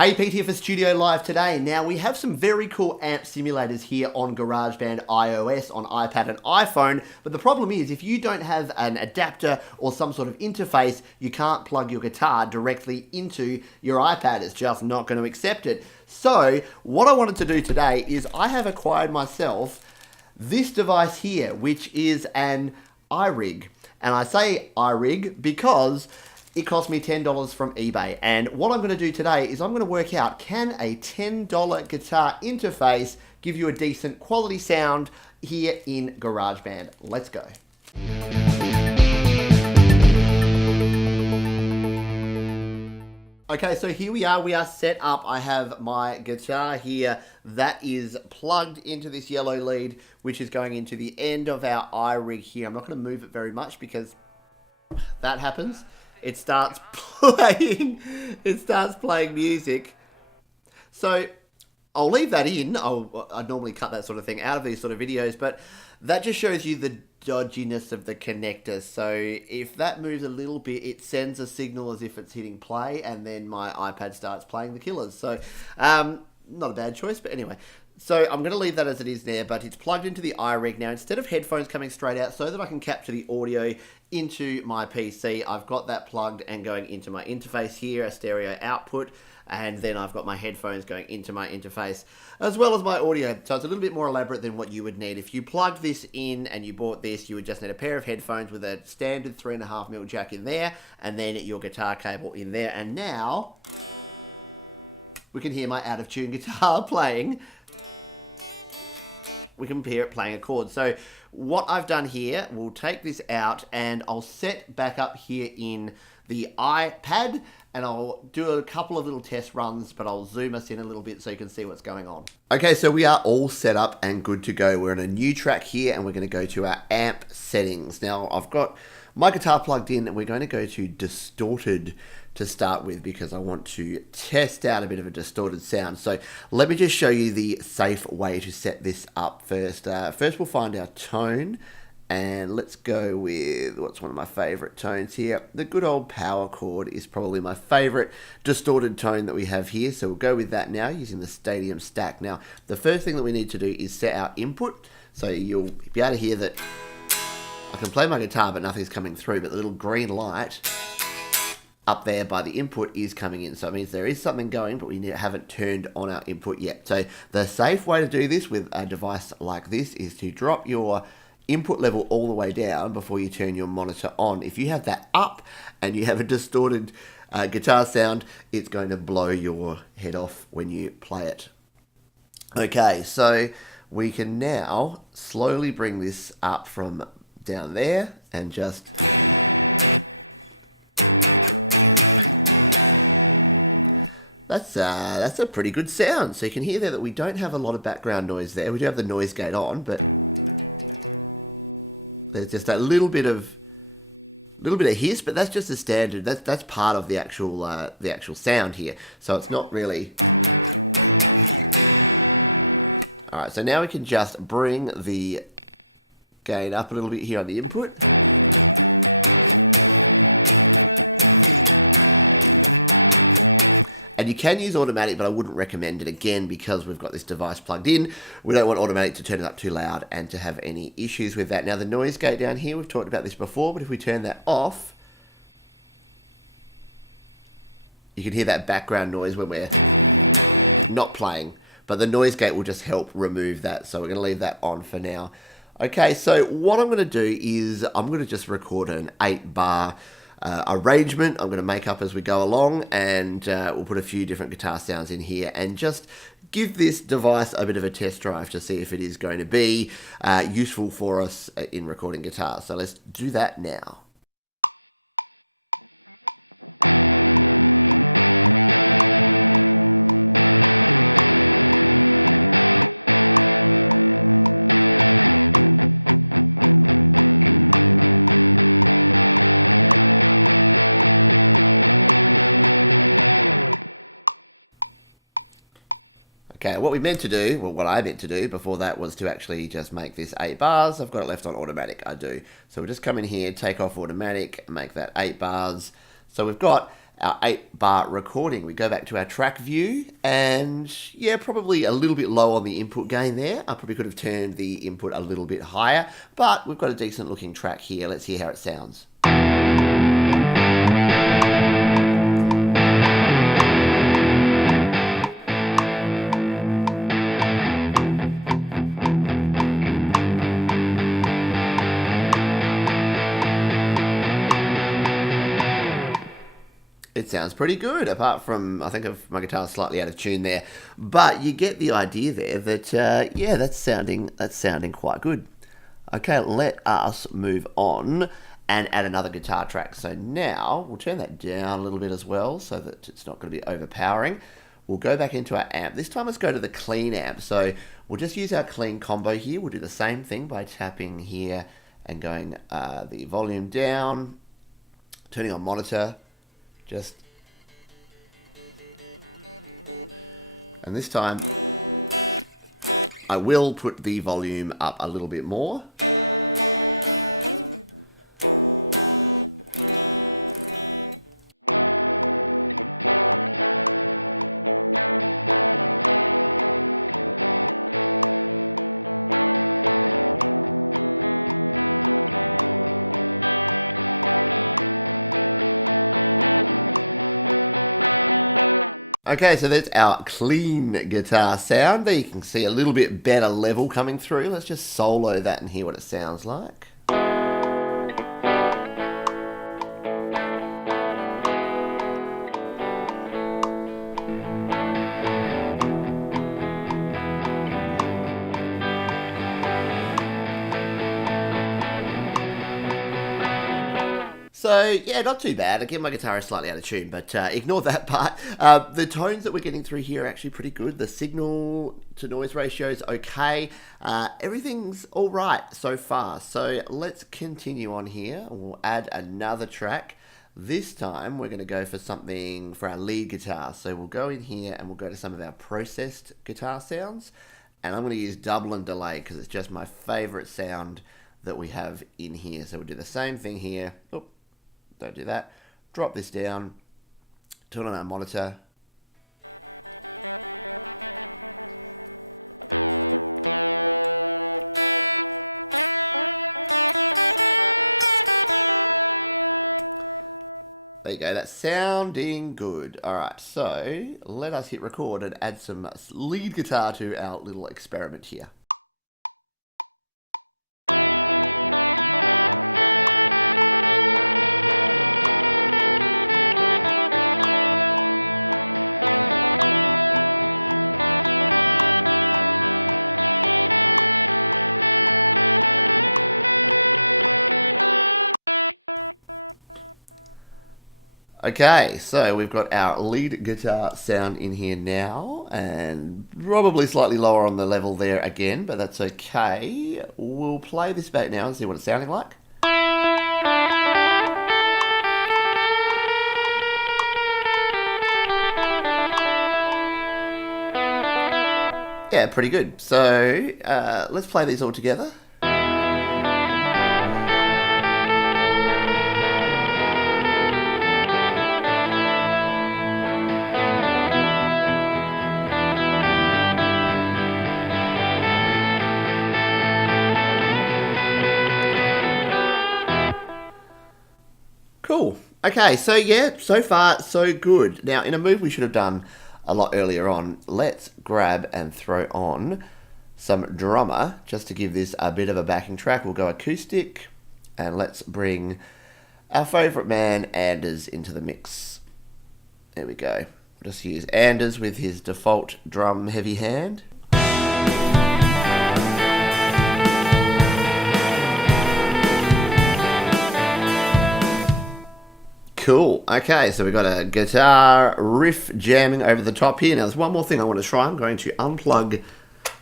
Hey, Pete here for Studio Live today. Now, we have some very cool amp simulators here on GarageBand iOS, on iPad and iPhone, but the problem is if you don't have an adapter or some sort of interface, you can't plug your guitar directly into your iPad. It's just not going to accept it. So, what I wanted to do today is I have acquired myself this device here, which is an iRig. And I say iRig because it cost me $10 from eBay, and what I'm going to do today is I'm going to work out, can a $10 guitar interface give you a decent quality sound here in GarageBand? Let's go. Okay, so here we are set up. I have my guitar here that is plugged into this yellow lead, which is going into the end of our iRig here. I'm not going to move it very much because that happens. It starts playing music. So I'll leave that in. I normally cut that sort of thing out of these sort of videos, but that just shows you the dodginess of the connector. So if that moves a little bit, it sends a signal as if it's hitting play, and then my iPad starts playing The Killers. So not a bad choice, but anyway. So I'm going to leave that as it is there, but it's plugged into the iRig. Now, instead of headphones coming straight out so that I can capture the audio into my PC, I've got that plugged and going into my interface here, a stereo output, and then I've got my headphones going into my interface, as well as my audio. So it's a little bit more elaborate than what you would need. If you plugged this in and you bought this, you would just need a pair of headphones with a standard 3.5mm jack in there, and then your guitar cable in there. And now we can hear my out-of-tune guitar playing. We can hear it playing a chord. So what I've done here, we'll take this out and I'll set back up here in the iPad, and I'll do a couple of little test runs, but I'll zoom us in a little bit so you can see what's going on. Okay, so we are all set up and good to go. We're on a new track here, and we're going to go to our amp settings. Now, I've got my guitar plugged in, and we're going to go to distorted to start with because I want to test out a bit of a distorted sound. So let me just show you the safe way to set this up first. First we'll find our tone, and let's go with what's one of my favorite tones here. The good old power chord is probably my favorite distorted tone that we have here. So we'll go with that now using the Stadium Stack. Now, the first thing that we need to do is set our input. So you'll be able to hear that I can play my guitar, but nothing's coming through, but the little green light up there by the input is coming in. So it means there is something going, but we haven't turned on our input yet. So the safe way to do this with a device like this is to drop your input level all the way down before you turn your monitor on. If you have that up and you have a distorted guitar sound, it's going to blow your head off when you play it. Okay, so we can now slowly bring this up from down there and just That's a pretty good sound. So you can hear there that we don't have a lot of background noise there. We do have the noise gate on, but there's just a little bit of hiss, but that's just the standard. That's part of the actual sound here. So it's not really. All right. So now we can just bring the gain up a little bit here on the input. And you can use automatic, but I wouldn't recommend it again because we've got this device plugged in. We don't want automatic to turn it up too loud and to have any issues with that. Now, the noise gate down here, we've talked about this before, but if we turn that off, you can hear that background noise when we're not playing. But the noise gate will just help remove that. So we're going to leave that on for now. Okay, so what I'm going to do is I'm going to just record an 8-bar arrangement I'm going to make up as we go along, and we'll put a few different guitar sounds in here and just give this device a bit of a test drive to see if it is going to be useful for us in recording guitar. So let's do that now. Okay, what we meant to do, well, what I meant to do before that was to actually just make this 8 bars. I've got it left on automatic, I do. So we'll just come in here, take off automatic, make that 8 bars. So we've got our 8-bar recording. We go back to our track view, and yeah, probably a little bit low on the input gain there. I probably could have turned the input a little bit higher, but we've got a decent looking track here. Let's hear how it sounds. It sounds pretty good, apart from, I think, of my guitar slightly out of tune there. But you get the idea there that, yeah, that's sounding quite good. Okay, let us move on and add another guitar track. So now we'll turn that down a little bit as well so that it's not going to be overpowering. We'll go back into our amp. This time let's go to the clean amp. So we'll just use our clean combo here. We'll do the same thing by tapping here and going the volume down, turning on monitor. And this time I will put the volume up a little bit more. Okay, so that's our clean guitar sound. There you can see a little bit better level coming through. Let's just solo that and hear what it sounds like. So, yeah, not too bad. Again, my guitar is slightly out of tune, but ignore that part. The tones that we're getting through here are actually pretty good. The signal to noise ratio is okay. Everything's all right so far. So let's continue on here. We'll add another track. This time, we're going to go for something for our lead guitar. So we'll go in here and we'll go to some of our processed guitar sounds. And I'm going to use double and delay because it's just my favorite sound that we have in here. So we'll do the same thing here. Oop. Don't do that. Drop this down. Turn on our monitor. There you go. That's sounding good. All right. So let us hit record and add some lead guitar to our little experiment here. Okay, so we've got our lead guitar sound in here now, and probably slightly lower on the level there again, but that's okay. We'll play this back now and see what it's sounding like. Yeah, pretty good. So let's play these all together. Cool. Okay, so yeah, so far so good. Now, in a move we should have done a lot earlier on, let's grab and throw on some drummer just to give this a bit of a backing track. We'll go acoustic, and let's bring our favourite man, Anders, into the mix. There we go. Just use Anders with his default drum heavy hand. Cool. Okay, so we've got a guitar riff jamming over the top here. Now, there's one more thing I want to try. I'm going to unplug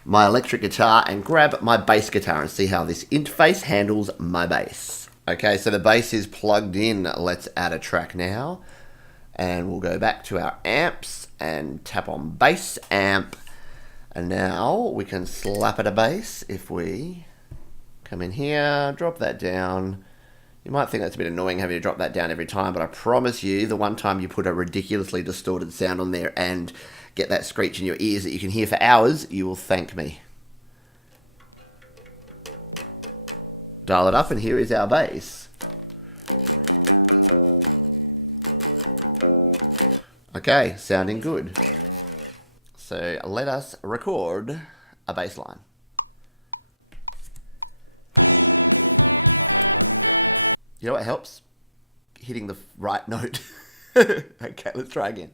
my electric guitar and grab my bass guitar and see how this interface handles my bass. Okay, so the bass is plugged in. Let's add a track now. And we'll go back to our amps and tap on bass amp. And now we can slap at a bass if we come in here, drop that down, You might think that's a bit annoying having to drop that down every time, but I promise you, the one time you put a ridiculously distorted sound on there and get that screech in your ears that you can hear for hours, you will thank me. Dial it up, and here is our bass. Okay, sounding good. So let us record a bass line. You know what helps? Hitting the right note. Okay, let's try again.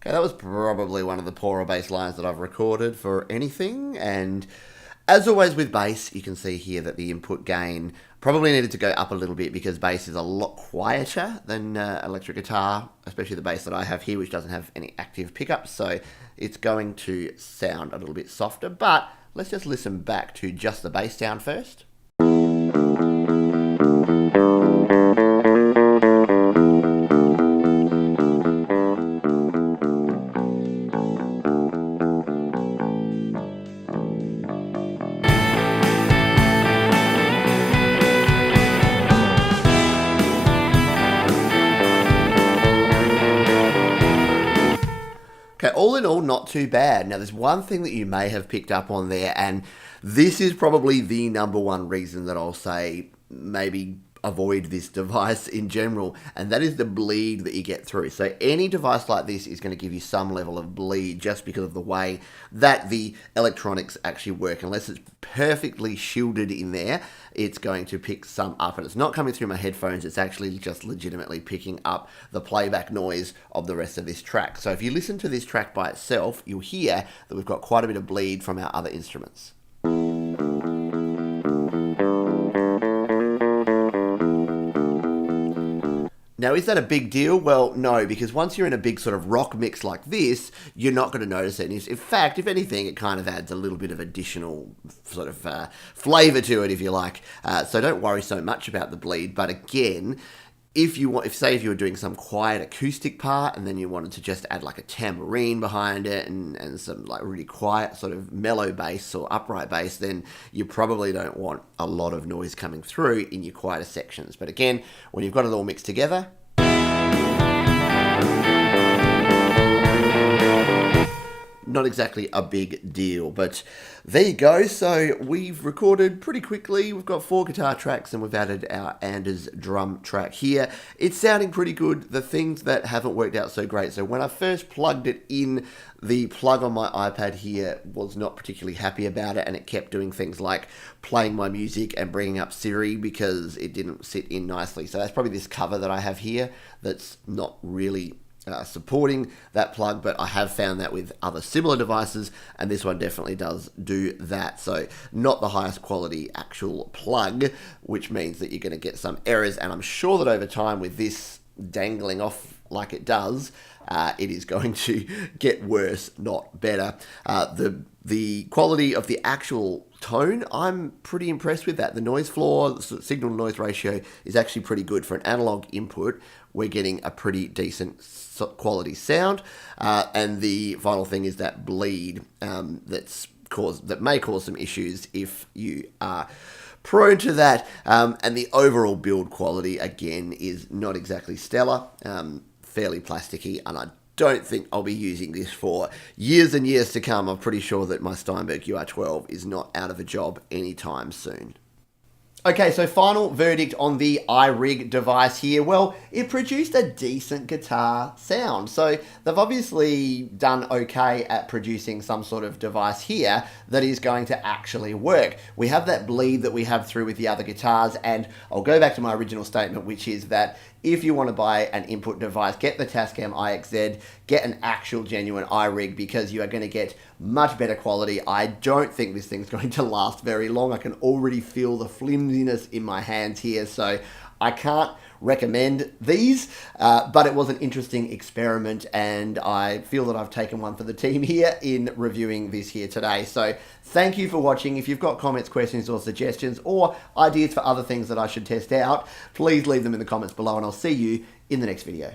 Okay, that was probably one of the poorer bass lines that I've recorded for anything. And as always with bass, you can see here that the input gain probably needed to go up a little bit because bass is a lot quieter than electric guitar, especially the bass that I have here, which doesn't have any active pickups. So it's going to sound a little bit softer. But let's just listen back to just the bass sound first. Okay, all in all, not too bad. Now, there's one thing that you may have picked up on there, and this is probably the number one reason that I'll say maybe avoid this device in general, and that is the bleed that you get through. So any device like this is going to give you some level of bleed just because of the way that the electronics actually work. Unless it's perfectly shielded in there, it's going to pick some up, and it's not coming through my headphones, it's actually just legitimately picking up the playback noise of the rest of this track. So if you listen to this track by itself, you'll hear that we've got quite a bit of bleed from our other instruments. Now, is that a big deal? Well, no, because once you're in a big sort of rock mix like this, you're not going to notice it. In fact, if anything, it kind of adds a little bit of additional sort of flavor to it, if you like. So don't worry so much about the bleed. But again, if say you were doing some quiet acoustic part and then you wanted to just add like a tambourine behind it and some like really quiet sort of mellow bass or upright bass, then you probably don't want a lot of noise coming through in your quieter sections. But again, when you've got it all mixed together, not exactly a big deal, but there you go. So we've recorded pretty quickly. We've got 4 guitar tracks and we've added our Anders drum track here. It's sounding pretty good. The things that haven't worked out so great. So when I first plugged it in, the plug on my iPad here was not particularly happy about it, and it kept doing things like playing my music and bringing up Siri because it didn't sit in nicely. So that's probably this cover that I have here that's not really supporting that plug, but I have found that with other similar devices, and this one definitely does do that. So not the highest quality actual plug, which means that you're going to get some errors, and I'm sure that over time with this dangling off like it does, it is going to get worse, not better. The quality of the actual tone, I'm pretty impressed with that. The noise floor, the signal to noise ratio is actually pretty good. For an analog input, we're getting a pretty decent quality sound. And the final thing is that bleed that may cause some issues if you are prone to that. And the overall build quality, again, is not exactly stellar. Fairly plasticky, and I don't think I'll be using this for years and years to come. I'm pretty sure that my Steinberg UR12 is not out of a job anytime soon. Okay, so final verdict on the iRig device here. Well, it produced a decent guitar sound. So they've obviously done okay at producing some sort of device here that is going to actually work. We have that bleed that we have through with the other guitars, and I'll go back to my original statement, which is that if you want to buy an input device, get the Tascam IXZ, get an actual genuine iRig, because you are going to get much better quality. I don't think this thing's going to last very long. I can already feel the flimsiness in my hands here, so I can't recommend these, but it was an interesting experiment, and I feel that I've taken one for the team here in reviewing this here today. So thank you for watching. If you've got comments, questions, or suggestions, or ideas for other things that I should test out, please leave them in the comments below, and I'll see you in the next video.